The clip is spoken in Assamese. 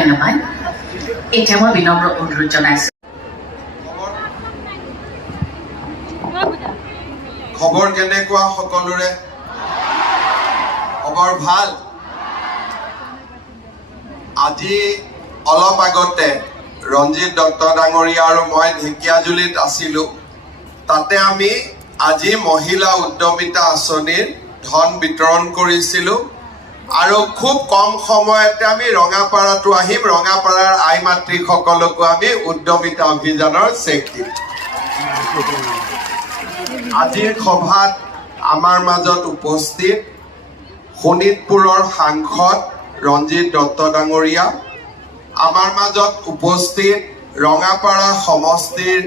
ধন্যবাদ। এতিয়া মই বিনম্ৰ অনুৰোধ জনাইছোঁ। খবৰ কেনেকুৱা সকলোৰে? খবৰ ভাল? আজি অলপ আগতে ৰঞ্জিত দত্ত ডাঙৰীয়া আৰু মই ঢেকীয়াজুলিত আছিলোঁ। তাতে আমি আজি মহিলা উদ্যমিতা আঁচনিৰ ধন বিতৰণ কৰিছিলোঁ আৰু খুব কম সময়তে আমি ৰঙাপাৰাতো আহিম। ৰঙাপাৰাৰ আই মাতৃসকলকো আমি উদ্যমিতা অভিযানৰ চেক দিম। আজিৰ সভাত আমাৰ মাজত উপস্থিত শোণিতপুৰৰ সাংসদ ৰঞ্জিত দত্ত ডাঙৰীয়া, আমাৰ মাজত উপস্থিত ৰঙাপাৰা সমষ্টিৰ